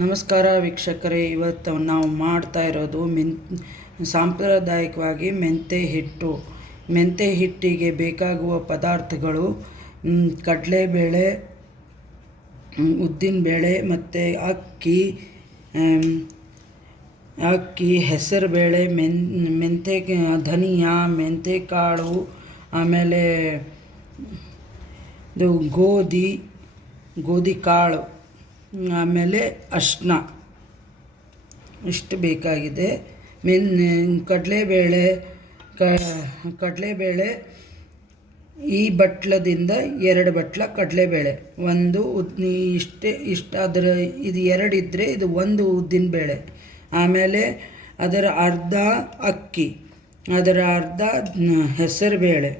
ನಮಸ್ಕಾರ ವೀಕ್ಷಕರೇ, ಇವತ್ತು ನಾವು ಮಾಡ್ತಾ ಇರೋದು ಸಾಂಪ್ರದಾಯಿಕವಾಗಿ ಮೆಂತೆ ಹಿಟ್ಟಿಗೆ ಬೇಕಾಗುವ ಪದಾರ್ಥಗಳು ಕಡಲೆಬೇಳೆ, ಉದ್ದಿನಬೇಳೆ ಮತ್ತು ಅಕ್ಕಿ, ಹೆಸರುಬೇಳೆ, ಧನಿಯಾ, ಮೆಂತೆಕಾಳು, ಆಮೇಲೆ ಇದು ಗೋಧಿ ಕಾಳು, ಆಮೇಲೆ ಅರಿಶಿನ ಇಷ್ಟು ಬೇಕಾಗಿದೆ. ಕಡಲೆಬೇಳೆ ಈ ಬಟ್ಲದಿಂದ 2 ಬಟ್ಲ ಕಡಲೆಬೇಳೆ, ಒಂದು ಅದರ ಇದು 2 ಇದ್ದರೆ ಇದು 1 ಉದ್ದಿನಬೇಳೆ, ಆಮೇಲೆ ಅದರ ಅರ್ಧ ಅಕ್ಕಿ, ಅದರ ಅರ್ಧ ಹೆಸರುಬೇಳೆ,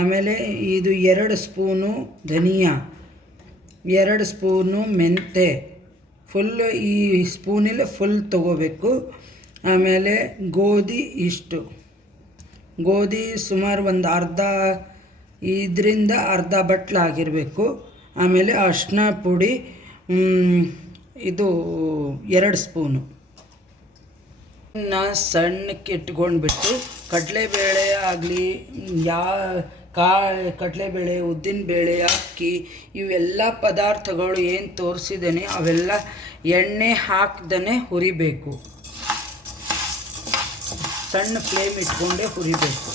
ಆಮೇಲೆ ಇದು 2 ಸ್ಪೂನು ಧನಿಯಾ, 2 ಸ್ಪೂನು ಮೆಂತೆ, ಫುಲ್ ಈ ಸ್ಪೂನಲ್ಲಿ ಫುಲ್ ತೊಗೋಬೇಕು. ಆಮೇಲೆ ಗೋಧಿ ಸುಮಾರು ಒಂದು ಅರ್ಧ ಬಟ್ಲಾಗಿರಬೇಕು. ಆಮೇಲೆ ಅರಿಶಿನ ಪುಡಿ ಇದು 2 ಸ್ಪೂನು. ಸಣ್ಣಕ್ಕೆ ಇಟ್ಕೊಂಡ್ಬಿಟ್ಟು ಕಡಲೆಬೇಳೆ ಆಗಲಿ, ಕಡಲೆಬೇಳೆ, ಉದ್ದಿನಬೇಳೆ, ಅಕ್ಕಿ ಇವೆಲ್ಲ ಪದಾರ್ಥಗಳು ಏನು ತೋರಿಸಿದ್ದೇನೆ ಅವೆಲ್ಲ ಎಣ್ಣೆ ಹಾಕ್ದೇ ಹುರಿಬೇಕು. ಸಣ್ಣ ಫ್ಲೇಮ್ ಇಟ್ಕೊಂಡೇ ಹುರಿಬೇಕು.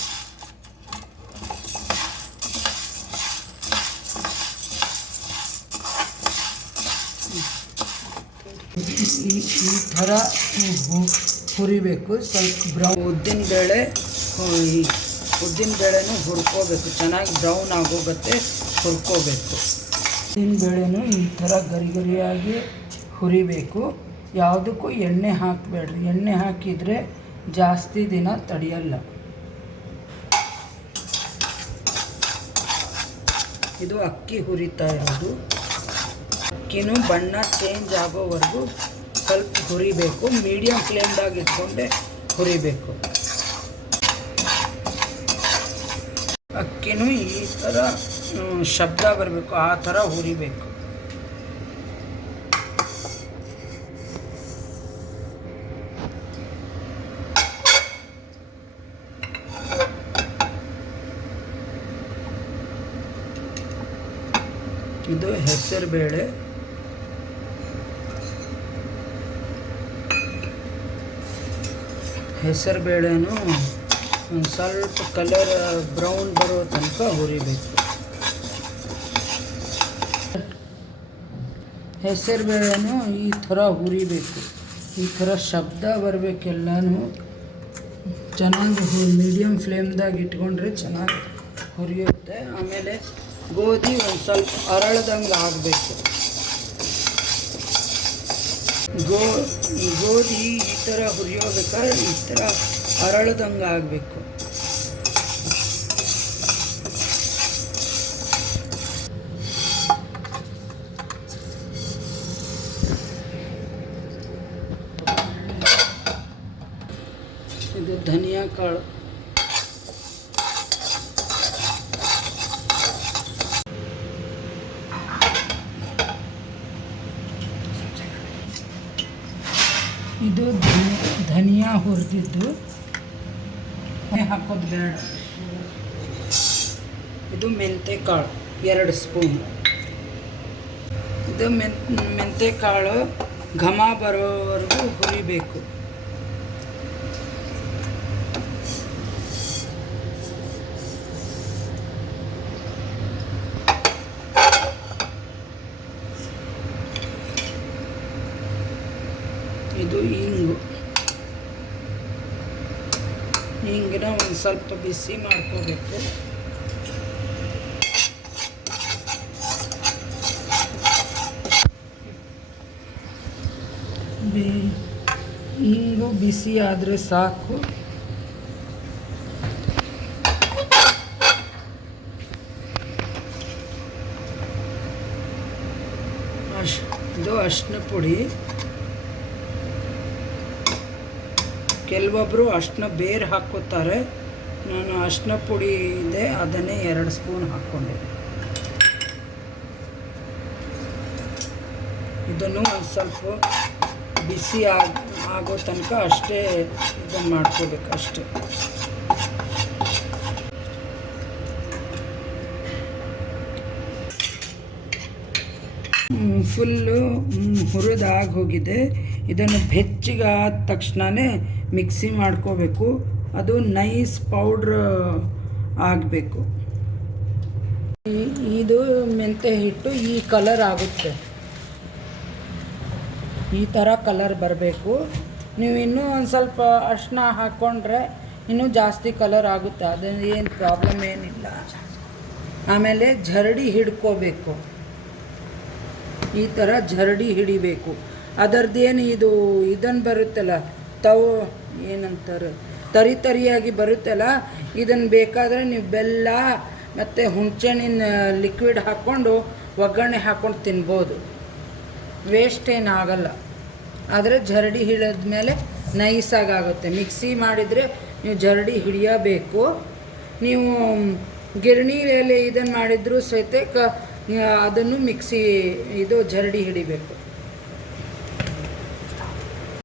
ಈ ಥರ ಹುರಿಬೇಕು. ಸ್ವಲ್ಪ ಬ್ರೌನ್ ಉದ್ದಿನಬೇಳೆನೂ ಹುರ್ಕೋಬೇಕು, ಚೆನ್ನಾಗಿ ಬ್ರೌನ್ ಆಗೋಗುತ್ತೆ ಹುರ್ಕೋಬೇಕು. ಉದ್ದಿನಬೇಳೆನೂ ಈ ಥರ ಗರಿಯಾಗಿ ಹುರಿಬೇಕು. ಯಾವುದಕ್ಕೂ ಎಣ್ಣೆ ಹಾಕಬೇಡ್ರಿ, ಎಣ್ಣೆ ಹಾಕಿದರೆ ಜಾಸ್ತಿ ದಿನ ತಡೆಯಲ್ಲ. ಇದು ಅಕ್ಕಿ ಹುರಿತಾ ಇರೋದು. ಅಕ್ಕಿನೂ ಬಣ್ಣ ಚೇಂಜ್ ಆಗೋವರೆಗೂ ಸ್ವಲ್ಪ ಹುರಿಬೇಕು. ಮೀಡಿಯಮ್ ಫ್ಲೇಮ್ದಾಗ ಇಟ್ಕೊಂಡೆ ಹುರಿಬೇಕು. ಅಕ್ಕಿನೂ ಈ ಥರ ಶಬ್ದ ಬರಬೇಕು, ಆ ಥರ ಹುರಿಬೇಕು. ಇದು ಹೆಸರುಬೇಳೆ, ಹೆಸರುಬೇಳೆನೂ ಒಂದು ಸ್ವಲ್ಪ ಕಲರ್ ಬ್ರೌನ್ ಬರೋ ತನಕ ಹುರಿಬೇಕು. ಹೆಸರುಬೇಳೆನೂ ಈ ಥರ ಹುರಿಬೇಕು. ಈ ಥರ ಶಬ್ದ ಬರಬೇಕೆಲ್ಲನೂ ಚೆನ್ನಾಗಿ ಮೀಡಿಯಮ್ ಫ್ಲೇಮ್ದಾಗ ಇಟ್ಕೊಂಡ್ರೆ ಚೆನ್ನಾಗಿ ಹುರಿಯುತ್ತೆ. ಆಮೇಲೆ ಗೋಧಿ ಒಂದು ಸ್ವಲ್ಪ ಅರಳ್ದಂಗೆ ಆಗಬೇಕು. ಗೋಧಿ ಈ ಥರ ಹುರಿಯೋಬೇಕಾದ್ರೆ ಈ ಥರ ಅರಳ್ದಂಗೆ ಆಗಬೇಕು. ಇದು ಧನಿಯಾ ಕಾಳು, ಇದು ಧನಿಯಾ ಹುರಿದಿದ್ದು ಹಾಕೋದು ಬೇಡ. ಇದು ಮೆಂತೆಕಾಳು 2 ಸ್ಪೂನ್. ಇದು ಮೆಂತೆಕಾಳು ಘಮ ಬರೋವರೆಗೂ ಹುರಿಬೇಕು. ಇದು ಹಿಂಗಿನ ಒಂದು ಸ್ವಲ್ಪ ಬಿಸಿ ಮಾಡ್ಕೋಬೇಕು. ಹಿಂಗು ಬಿಸಿ ಆದರೆ ಸಾಕು. ಇದು ಅರಿಶಿನ ಪುಡಿ. ಕೆಲವೊಬ್ಬರು ಅರಿಶಿನ ಬೇರೆ ಹಾಕ್ಕೋತಾರೆ, ನಾನು ಅರಿಶಿನ ಪುಡಿ ಇದೆ ಅದನ್ನೇ 2 ಸ್ಪೂನ್ ಹಾಕ್ಕೊಂಡೆ. ಇದನ್ನು ಒಂದು ಸ್ವಲ್ಪ ಬಿಸಿ ಆಗೋ ತನಕ ಅಷ್ಟೇ ಇದನ್ನು ಮಾಡ್ಕೋಬೇಕು ಅಷ್ಟೇ. ಫುಲ್ಲು ಹುರಿದಾಗಿ ಹೋಗಿದೆ. ಇದನ್ನು ಬೆಚ್ಚಗಾದ ತಕ್ಷಣವೇ ಮಿಕ್ಸಿ ಮಾಡ್ಕೋಬೇಕು. ಅದು ನೈಸ್ ಪೌಡ್ರ್ ಆಗಬೇಕು. ಇದು ಮೆಂತ್ಯ ಹಿಟ್ಟು ಈ ಕಲರ್ ಆಗುತ್ತೆ, ಈ ಥರ ಕಲರ್ ಬರಬೇಕು. ನೀವು ಇನ್ನೂ ಒಂದು ಸ್ವಲ್ಪ ಅರಿಶಿನ ಹಾಕ್ಕೊಂಡ್ರೆ ಇನ್ನೂ ಜಾಸ್ತಿ ಕಲರ್ ಆಗುತ್ತೆ, ಅದೇನು ಏನು ಪ್ರಾಬ್ಲಮ್ ಏನಿಲ್ಲ. ಆಮೇಲೆ ಜರಡಿ ಹಿಡ್ಕೋಬೇಕು, ಈ ಥರ ಜರಡಿ ಹಿಡಿಬೇಕು. ಅದರದ್ದೇನು ಇದು ಇದನ್ನು ಬರುತ್ತಲ್ಲ ಏನಂತಾರೆ ತರಿಯಾಗಿ ಬರುತ್ತಲ್ಲ, ಇದನ್ನು ಬೇಕಾದರೆ ನೀವು ಬೆಲ್ಲ ಮತ್ತು ಹುಣಸೆಹಣ್ಣಿನ ಲಿಕ್ವಿಡ್ ಹಾಕ್ಕೊಂಡು ಒಗ್ಗರಣೆ ಹಾಕ್ಕೊಂಡು ತಿನ್ಬೋದು, ವೇಸ್ಟ್ ಏನಾಗಲ್ಲ. ಆದರೆ ಜರಡಿ ಹಿಡಿದ್ಮೇಲೆ ನೈಸಾಗಿ ಆಗುತ್ತೆ. ಮಿಕ್ಸಿ ಮಾಡಿದರೆ ನೀವು ಜರಡಿ ಹಿಡಿಯಬೇಕು. ನೀವು ಗಿರಣಿಯಲ್ಲಿ ಇದನ್ನು ಮಾಡಿದರೂ ಸಹಿತ ಅದನ್ನು ಮಿಕ್ಸಿ ಇದು ಜರಡಿ ಹಿಡಿಬೇಕು.